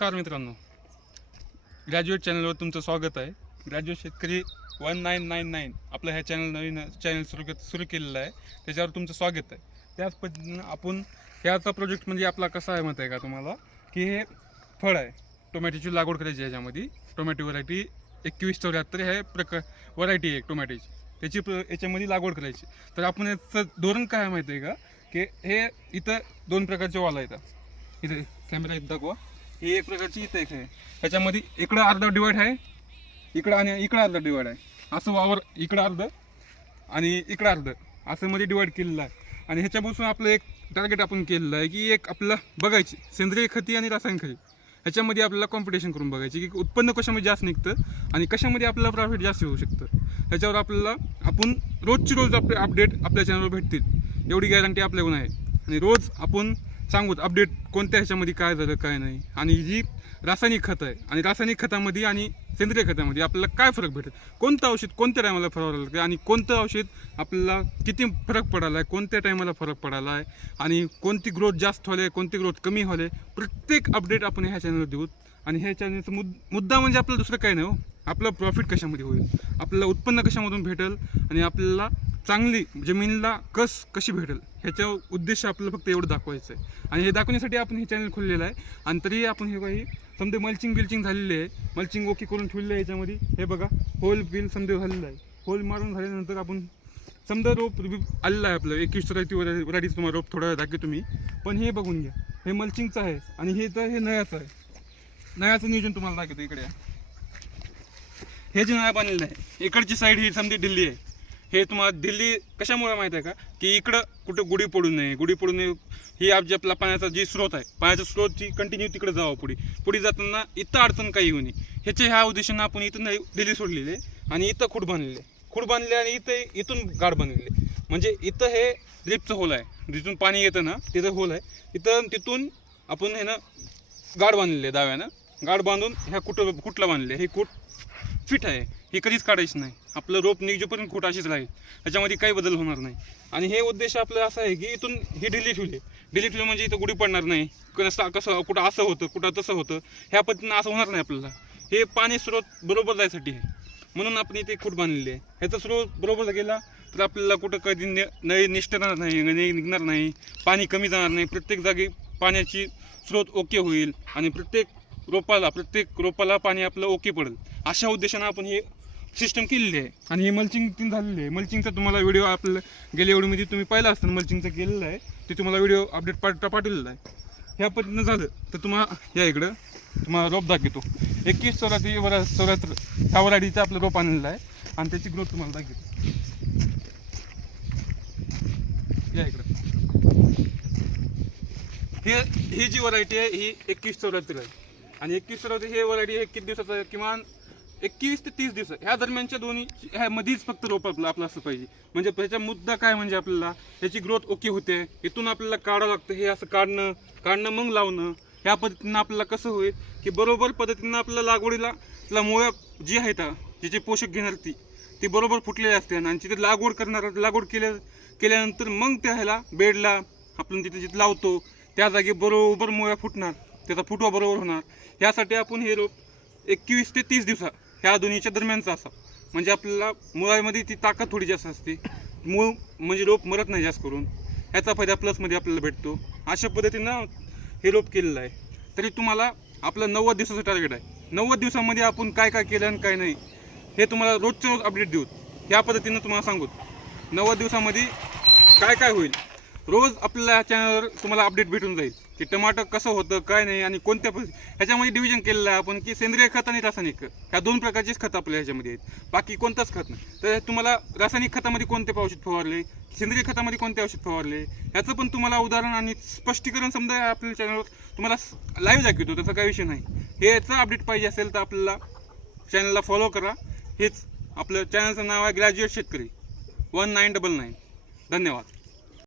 नमस्कार मित्रांनो, ग्रॅज्युएट चॅनलवर तुमचं स्वागत आहे. ग्रॅज्युएट शेतकरी 1999 आपलं ह्या चॅनल नवीन चॅनल सुरू केलेलं आहे, त्याच्यावर तुमचं स्वागत आहे. त्याच पद्धतीनं आपण ह्याचा प्रोजेक्ट म्हणजे आपला कसा आहे माहिती आहे का तुम्हाला, की हे फळ आहे, टोमॅटोची लागवड करायची. ह्याच्यामध्ये टोमॅटो व्हरायटी 2174 हे व्हरायटी आहे टोमॅटोची, त्याची याच्यामध्ये लागवड करायची. तर आपण याचं धोरण काय आहे माहिती आहे का, की हे इथं दोन प्रकारचे वाला येतात. इथे कॅमेरा इथं दाखवा. ही एक प्रकारची इथं एक आहे, ह्याच्यामध्ये इकडं अर्धा डिवाइड आहे, इकडं आणि इकडं अर्धा डिवाइड आहे. असं वावर इकडं अर्ध आणि इकडं अर्ध असं मध्ये डिवाइड केलेलं आहे. आणि ह्याच्यापासून आपलं एक टार्गेट आपण केलेलं आहे की एक आपलं बघायची सेंद्रिय खती आणि रासायनिक खती ह्याच्यामध्ये आपल्याला कॉम्पिटिशन करून बघायची की उत्पन्न कशामध्ये जास्त निघतं आणि कशामध्ये आपल्याला प्रॉफिट जास्त होऊ शकतं. ह्याच्यावर आपल्याला आपण रोजची रोज आपले अपडेट आपल्या चॅनलवर भेटतील एवढी गॅरंटी आपल्याकडून आहे. आणि रोज आपण सांगू अपडेट कोणत्या ह्याच्यामध्ये काय झालं काय नाही. आणि जी रासायनिक खतं आहे आणि रासायनिक खतामध्ये आणि सेंद्रिय खतामध्ये आपल्याला काय फरक भेटेल, कोणतं औषध कोणत्या टायमाला फरक आणि कोणतं औषध आपल्याला किती फरक पडाला आहे, कोणत्या टायमाला फरक पडाला आहे आणि कोणती ग्रोथ जास्त होले कोणती ग्रोथ कमी होले, प्रत्येक अपडेट आपण ह्या चॅनलवर देऊ. आणि ह्या चॅनलचा मुद्दा म्हणजे आपल्याला दुसरं काही नाही हो, आपलं प्रॉफिट कशामध्ये होईल, आपल्याला उत्पन्न कशामधून भेटेल आणि आपल्याला चांगली जमिनीला कशी भेटेल ह्याच्या उद्देश आपल्याला फक्त एवढं दाखवायचं आहे. आणि हे दाखवण्यासाठी आपण हे चॅनल खोललेलं आहे. आणि तरी आपण हे काही समजा मल्चिंग झालेली आहे, मल्चिंग ओके करून ठेवलेलं आहे. याच्यामध्ये हे बघा होल बिल समजा झालेलं आहे. होल मारून झाल्यानंतर आपण समजा रोप आलेलं आहे आपलं 21 व्हरायटीचं तुम्हाला रोप थोडा दाखवतो तुम्ही, पण हे बघून घ्या. हे मल्चिंगचं आहे आणि हे तर हे नळ्याचं आहे. नळ्याचं नियोजन तुम्हाला दाखवतो. इकडे हे जे नळ्या बांधलेलं आहे, इकडची साईड ही समजा दिल्ली आहे. हे तुम्हाला दिल्ली कशामुळे माहीत आहे का, की इकडं कुठं गुढी पडू नये. ही आपली आपला पाण्याचा जी स्रोत आहे, पाण्याचा स्रोतची कंटिन्यू तिकडे जावं. पुढे जाताना इथं अडचण काही होऊ नये ह्या उद्देशानं आपण इथून दिल्ली सोडलेले आणि इथं खूड बांधले आणि इथून गाड बनलेले. म्हणजे इथं हे ड्रिपचं होल आहे, जिथून पाणी येतं ना तिथं होल आहे. तिथून आपण हे ना गाड बांधलेले, दाव्यानं गाड बांधून ह्या कुठला बांधले. हे कूट फिट आहे, हे कधीच काढायचं नाही. आपलं रोप निघजेपर्यंत खोट अशीच राहील, त्याच्यामध्ये काही बदल होणार नाही. आणि हे उद्देश आपलं असं आहे की इथून ही डिलीट ठेवली म्हणजे इथं गुढी पडणार नाही. कसं कुठं असं होतं कुठं तसं होतं, ह्या पद्धतीनं असं होणार नाही. आपल्याला हे पाणी स्रोत बरोबर जायसाठी आहे, म्हणून आपण इथे खूट बांधलेली आहे. ह्याचा स्रोत बरोबर गेला तर आपल्याला कुठं कधी नळी निष्ठणार नाही, निघणार नाही, पाणी कमी जाणार नाही. प्रत्येक जागी पाण्याची स्रोत ओके होईल आणि प्रत्येक रोपाला पाणी आपलं ओके पडेल. अशा उद्देशानं आपण हे सिस्टम केलेली आहे. आणि हे मल्चिंग झालेली आहे. मल्चिंगचा तुम्हाला व्हिडिओ आपल्याला गेल्या व्हिडिओमध्ये तुम्ही पाहिला असताना मल्चिंगचं केलेलं आहे, ते तुम्हाला व्हिडिओ अपडेट पाठवलेलं आहे. ह्या पद्धतीनं झालं तर तुम्हाला या इकडं तुम्हाला रोप दाखवतो. 2174 ह्या व्हरायटीचं आपलं रोप आणलेलं आहे आणि त्याची ग्रोथ तुम्हाला दाखवतो. या इकडं ही जी व्हरायटी आहे ही 2174 आहे. आणि 2174 हे व्हरायटी हे किती दिवसाचं, किमान 21 ते 30 दिवस ह्या दरम्यानच्या दोन्ही ह्या मध्येच फक्त रोप आपलं असं पाहिजे. म्हणजे त्याचा मुद्दा काय म्हणजे आपल्याला त्याची ग्रोथ ओके होते. इथून आपल्याला काढावं लागतं, हे असं काढणं मग लावणं. ह्या पद्धतीनं आपल्याला कसं होईल की बरोबर पद्धतीनं आपल्याला लागवडीला मुळ्या जी आहेत जिचे पोषक घेणार ती बरोबर फुटलेली असते. आणि तिथे लागवड केल्यानंतर मग त्या ह्याला बेडला आपण जिथे लावतो त्या जागी बरोबर मुळ्या फुटणार, त्याचा फुटवा बरोबर होणार. यासाठी आपण हे रोप 21 ते 30 दिवसा ह्या दोन्हीच्या दरम्यानचा असा, म्हणजे आपल्याला मुळामध्ये ती ताकद थोडी जास्त असते, मूळ म्हणजे रोप मरत नाही जास्त करून. ह्याचा फायदा प्लसमध्ये आपल्याला भेटतो. अशा पद्धतीनं हे रोप केलेलं आहे. तरी तुम्हाला आपलं 90 दिवसाचं टार्गेट आहे. 90 दिवसामध्ये आपण काय केलं आणि काय नाही हे तुम्हाला रोजच्या रोज अपडेट देऊ. ह्या पद्धतीनं तुम्हाला सांगू 90 दिवसामध्ये काय होईल. रोज आपल्या चॅनलवर तुम्हाला अपडेट भेटून जाईल की टमाटर कसं होतं काय नाही आणि कोणत्या ह्याच्यामध्ये डिव्हिजन केलेलं आहे आपण की सेंद्रिय खत आणि रासायनिक खत ह्या दोन प्रकारचेच खत आपल्या ह्याच्यामध्ये आहेत, बाकी कोणतंच खत नाही. तर तुम्हाला रासायनिक खतामध्ये कोणते औषध फवारले, सेंद्रिय खतामध्ये कोणते औषध फवारले ह्याचं पण तुम्हाला उदाहरण आणि स्पष्टीकरण समजा आपल्या चॅनलवर तुम्हाला लाईव्ह दाखवतो. त्याचा काही विषय नाही. हे याचं अपडेट पाहिजे असेल तर आपल्याला चॅनलला फॉलो करा. हेच आपलं चॅनलचं नाव आहे ग्रॅज्युएट शेतकरी 1999. धन्यवाद.